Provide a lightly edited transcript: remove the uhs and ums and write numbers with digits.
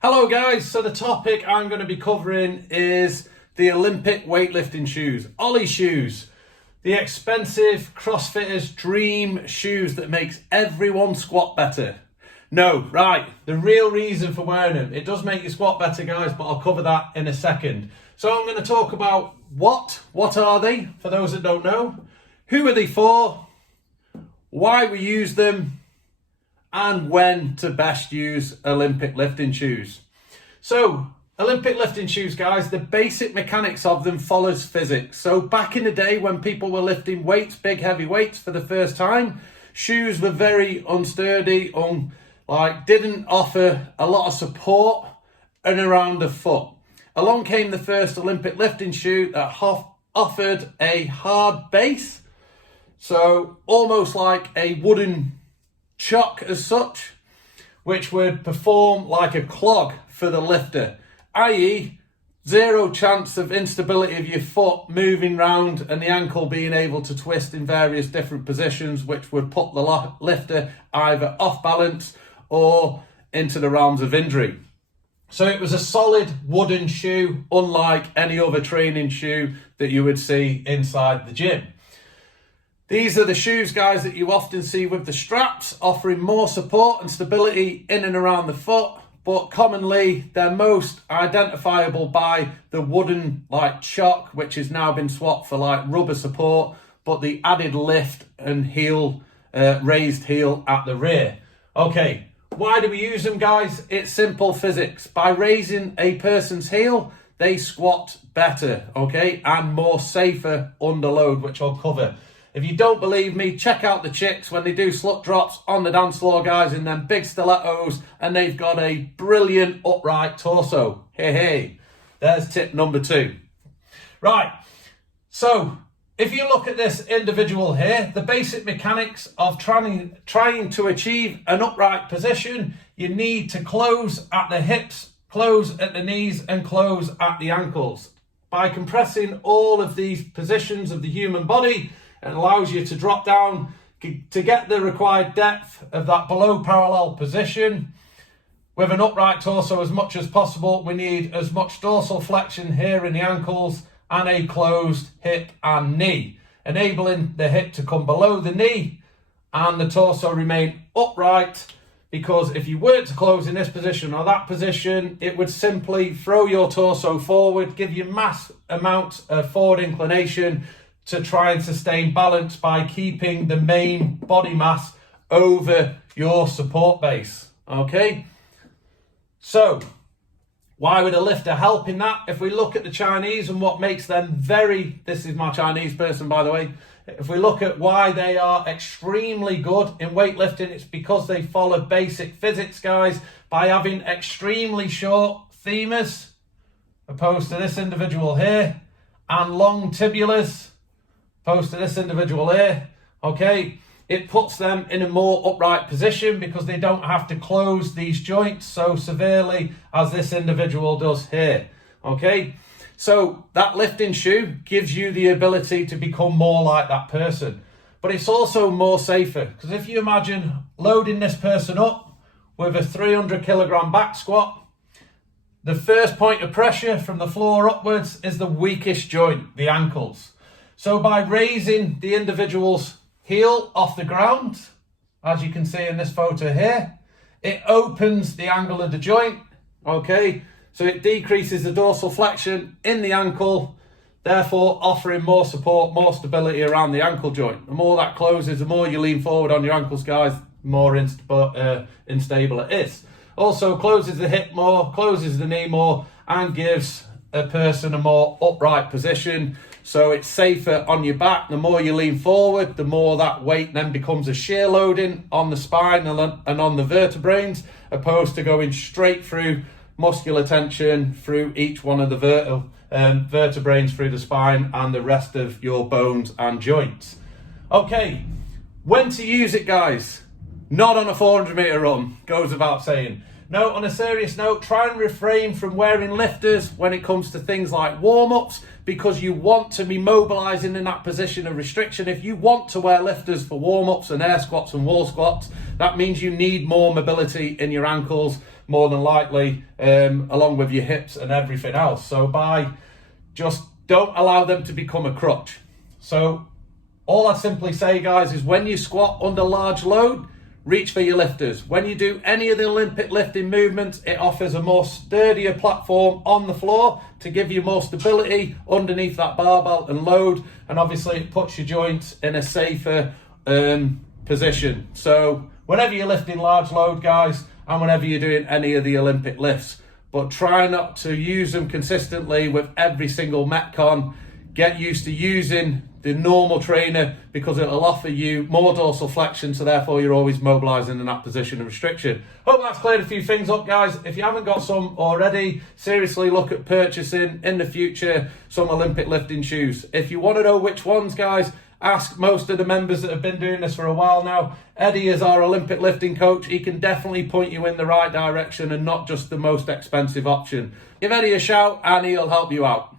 Hello guys, so the topic I'm going to be covering is the Olympic weightlifting shoes, Ollie shoes. The expensive CrossFitters dream shoes that makes everyone squat better. No, right, the real reason for wearing them, it does make you squat better guys, but I'll cover that in a second. So I'm going to talk about what are they, for those that don't know, who are they for, why we use them, and when to best use Olympic lifting shoes. So, Olympic lifting shoes, guys, the basic mechanics of them follows physics. So back in the day when people were lifting weights, big heavy weights for the first time, shoes were very unsturdy, didn't offer a lot of support and around the foot. Along came the first Olympic lifting shoe that offered a hard base, so almost like a wooden chock as such, which would perform like a clog for the lifter, i.e. zero chance of instability of your foot moving round and the ankle being able to twist in various different positions, which would put the lifter either off balance or into the realms of injury. So it was a solid wooden shoe, unlike any other training shoe that you would see inside the gym. These are the shoes, guys, that you often see with the straps, offering more support and stability in and around the foot, but commonly they're most identifiable by the wooden chock, which has now been swapped for rubber support, but the added lift and raised heel at the rear. Okay, why do we use them, guys? It's simple physics. By raising a person's heel, they squat better, okay, and more safer under load, which I'll cover. If you don't believe me, check out the chicks when they do slut drops on the dance floor, guys, in them big stilettos, and they've got a brilliant upright torso. Hey, there's tip number 2. Right, so if you look at this individual here, the basic mechanics of trying to achieve an upright position, you need to close at the hips, close at the knees, and close at the ankles. By compressing all of these positions of the human body, it allows you to drop down to get the required depth of that below parallel position. With an upright torso as much as possible, we need as much dorsal flexion here in the ankles and a closed hip and knee, enabling the hip to come below the knee and the torso remain upright, because if you were to close in this position or that position, it would simply throw your torso forward, give you mass amounts of forward inclination to try and sustain balance by keeping the main body mass over your support base, okay? So, why would a lifter help in that? If we look at the Chinese and what makes them this is my Chinese person, by the way, if we look at why they are extremely good in weightlifting, it's because they follow basic physics, guys, by having extremely short femurs, opposed to this individual here, and long tibulas, opposed to this individual here, okay? It puts them in a more upright position because they don't have to close these joints so severely as this individual does here, okay? So that lifting shoe gives you the ability to become more like that person. But it's also more safer, because if you imagine loading this person up with a 300 kilogram back squat, the first point of pressure from the floor upwards is the weakest joint, the ankles. So by raising the individual's heel off the ground, as you can see in this photo here, it opens the angle of the joint, okay? So it decreases the dorsal flexion in the ankle, therefore offering more support, more stability around the ankle joint. The more that closes, the more you lean forward on your ankles, guys, the more unstable it is. Also closes the hip more, closes the knee more, and gives a person a more upright position. So it's safer on your back. The more you lean forward, the more that weight then becomes a shear loading on the spine and on the vertebrae, opposed to going straight through muscular tension through each one of the vertebrae through the spine and the rest of your bones and joints. Okay, when to use it, guys? Not on a 400 meter run, goes without saying. No, on a serious note, try and refrain from wearing lifters when it comes to things like warm-ups, because you want to be mobilizing in that position of restriction. If you want to wear lifters for warm-ups and air squats and wall squats, that means you need more mobility in your ankles more than likely, along with your hips and everything else. So just don't allow them to become a crutch. So all I simply say, guys, is when you squat under large load, reach for your lifters. When you do any of the Olympic lifting movements, it offers a more sturdier platform on the floor to give you more stability underneath that barbell and load. And obviously it puts your joints in a safer position. So whenever you're lifting large load, guys, and whenever you're doing any of the Olympic lifts, but try not to use them consistently with every single Metcon. Get used to using the normal trainer because it'll offer you more dorsal flexion, so therefore you're always mobilizing in that position of restriction. Hope that's cleared a few things up, guys. If you haven't got some already, seriously look at purchasing in the future some Olympic lifting shoes. If you want to know which ones, guys, ask most of the members that have been doing this for a while now. Eddie is our Olympic lifting coach. He can definitely point you in the right direction and not just the most expensive option. Give Eddie a shout and he'll help you out.